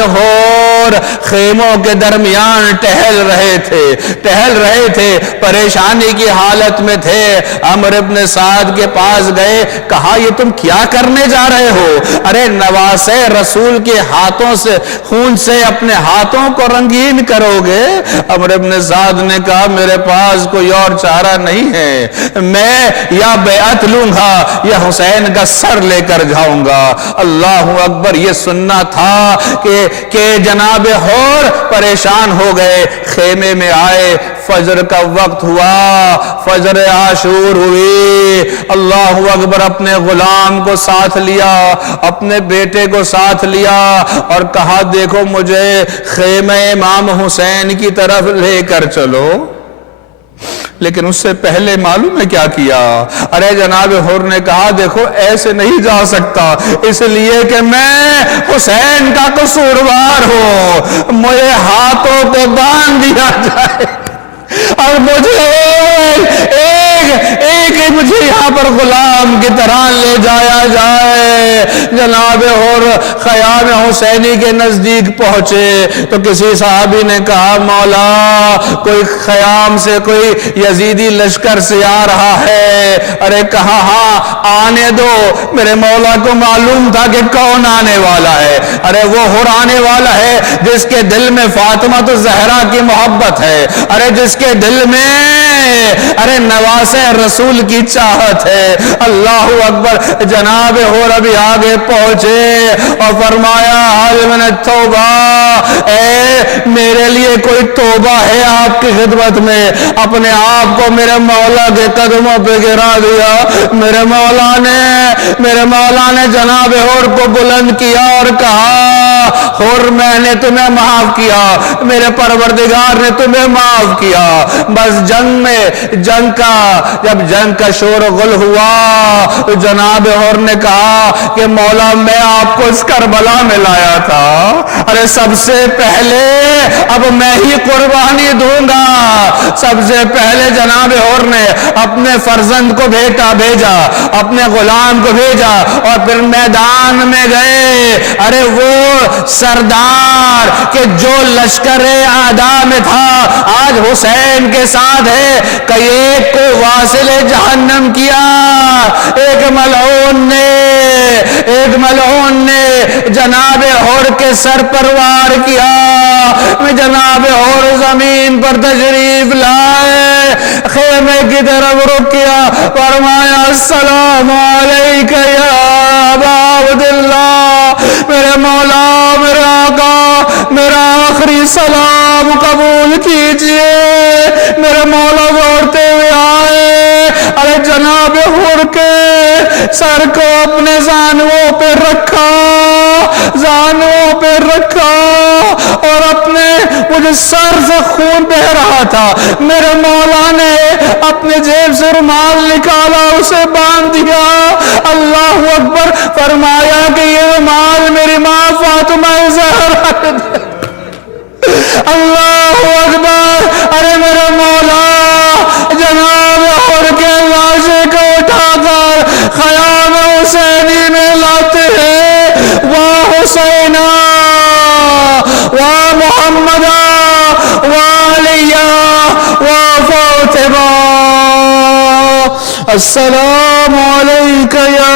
حور خیموں کے درمیان ٹہل رہے تھے، پریشانی کی حالت میں تھے۔ عمرو بن سعد کے پاس گئے، کہا یہ تم کیا کرنے جا رہے ہو؟ ارے نواسے رسول کے ہاتھوں سے خون سے اپنے ہاتھوں کو رنگین کرو گے؟ عمرو بن سعد نے کہا میرے پاس کوئی اور چارہ نہیں ہے، میں یا بیعت لوں گا یا حسین کا سر لے کر جاؤں گا۔ اللہ اکبر۔ یہ سننا تھا کہ جناب حور پریشان ہو گئے، خیمے میں آئے، فجر کا وقت ہوا، فجر عاشور ہوئی۔ اللہ اکبر۔ اپنے غلام کو ساتھ لیا، اپنے بیٹے کو ساتھ لیا اور کہا دیکھو مجھے خیمہ امام حسین کی طرف لے کر چلو۔ لیکن اس سے پہلے معلوم ہے کیا کیا؟ ارے جناب حر نے کہا دیکھو ایسے نہیں جا سکتا، اس لیے کہ میں حسین کا قصوروار ہوں، مجھے ہاتھوں کو باندھ دیا جائے اور مجھے مجھے یہاں پر غلام کی طرح لے جایا جائے۔ جناب حور خیام حسینی کے نزدیک پہنچے تو کسی صحابی نے کہا مولا کوئی خیام سے کوئی یزیدی لشکر سے آ رہا ہے۔ ارے کہا ہاں آنے دو، میرے مولا کو معلوم تھا کہ کون آنے والا ہے۔ ارے وہ حور آنے والا ہے جس کے دل میں فاطمہ تو زہرا کی محبت ہے، ارے جس کے دل میں ارے نواز رسول کی چاہت ہے۔ اللہ اکبر۔ جناب حور ابھی آگے پہنچے اور فرمایا حل من التوبہ، اے میرے لیے کوئی توبہ ہے آپ کی خدمت میں؟ اپنے آپ کو میرے مولا کے قدموں پہ گرا دیا۔ میرے مولا نے جناب حور کو بلند کیا اور کہا حور میں نے تمہیں معاف کیا، میرے پروردگار نے تمہیں معاف کیا، بس جب جنگ کا شور غل ہوا تو جناب حور نے کہا کہ مولا میں آپ کو اس کربلا میں لایا تھا، ارے سب سے پہلے اب میں ہی قربانی دوں گا۔ سب سے پہلے جناب حور نے اپنے فرزند کو بھیجا، اپنے غلام کو بھیجا اور پھر میدان میں گئے۔ ارے وہ سردار کہ جو لشکر اعداء میں تھا آج حسین کے ساتھ ہے کہ ایک کو واصل جہنم کیا، ایک ملعون نے جناب حور کے سر پر وار کیا۔ جناب حور زمین پر تشریف لائے، خیمے کی طرف رک کیا، فرمایا السلام علیکہ یا ابا عبداللہ، میرے مولا میرے آقا میرا آخری سلام قبول کیجئے۔ میرے مولا دوڑتے ہوئے آئے، ارے جناب حور کے سر کو اپنے زانووں پہ رکھا اور اپنے مجھے سر سے خون بہ رہا تھا، میرے مولا نے اپنے جیب سے رومال نکالا اسے باندھ دیا۔ اللہ اکبر۔ فرمایا کہ یہ رومال میری ماں فاطمہ زہرا نے۔ اللہ اکبر۔ ارے میرے مولا جناب حور کے لاشے کو اٹھا کر خیام حسینی میں لاتے ہیں۔ واہ حسینہ واہ محمدہ واہ علیہ واہ فاطمہ، السلام علیکہ یا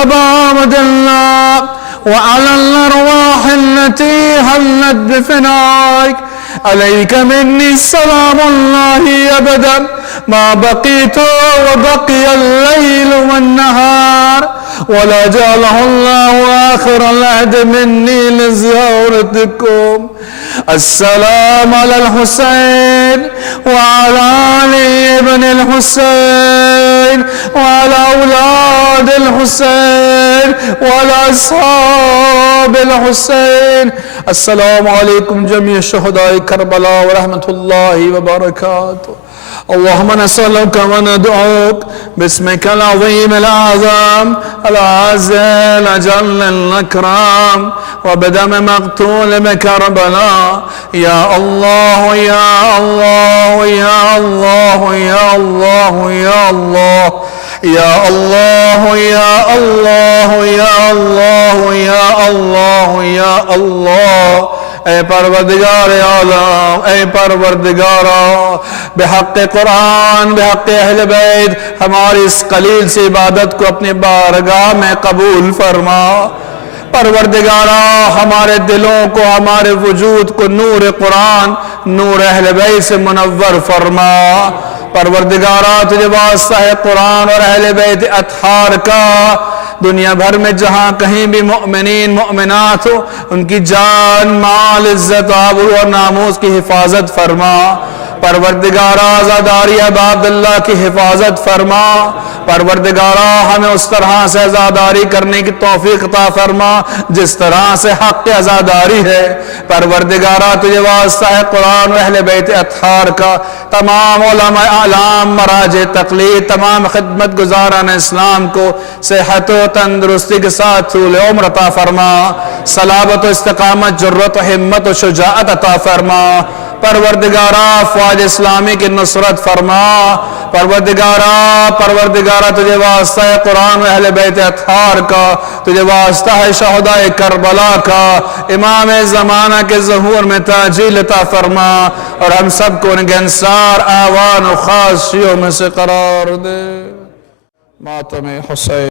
ابا عبداللہ وعلى الأرواح التي هلت بفنائك عليك مني السلام الله أبدا ما بقيت وبقي الليل والنهار ولا جعله الله آخر العهد مني لزيارتكم. السلام على الحسين وعلى علي بن الحسين وعلى أولاد الحسين وعلى أصحاب الحسين. السلام عليكم جميع شهداء كربلاء ورحمة الله وبركاته. اللهم نسألك وندعوك باسمك العظيم الأعظم العز الأجل الأكرم وبدم مقتول بكربلاء. يا الله يا الله يا الله يا الله يا الله يا الله يا الله يا الله يا الله يا الله. اے پروردگار عالم، اے پروردگار بحق قرآن بحق اہل بیت ہماری اس قلیل سی عبادت کو اپنی بارگاہ میں قبول فرما. پروردگارا ہمارے دلوں کو ہمارے وجود کو نور قرآن نور اہل بیت سے منور فرما. پروردگارا تجھے واسطہ ہے قرآن اور اہل بیت اطہار کا، دنیا بھر میں جہاں کہیں بھی مؤمنین مؤمنات ہو ان کی جان مال عزت آبرو اور ناموس کی حفاظت فرما. پروردگارا آزاداری عباد اللہ کی حفاظت فرما. پروردگارا ہمیں اس طرح سے آزاداری کرنے کی توفیق عطا فرما جس طرح سے حق آزاداری ہے. پروردگارا تجھے واسطہ ہے قرآن و اہل بیت اطہار کا، تمام علماء اعلام مراجع تقلید تمام خدمت گزاران اسلام کو صحت و تندرستی کے ساتھ طول عمر عطا فرما، صلابت و استقامت جرت و ہمت و شجاعت عطا فرما. پروردگارا فوج اسلامی کی نصرت فرما، پروردگارا تجھے واسطہ ہے قرآن و اہل بیت اطہار کا، تجھے واسطہ ہے شہداء کربلا کا، امام زمانہ کے ظہور میں تاجیل عطا فرما، اور ہم سب کو ان کے انصار آوان و خاصیوں میں سے قرار دے۔ ماتم حسین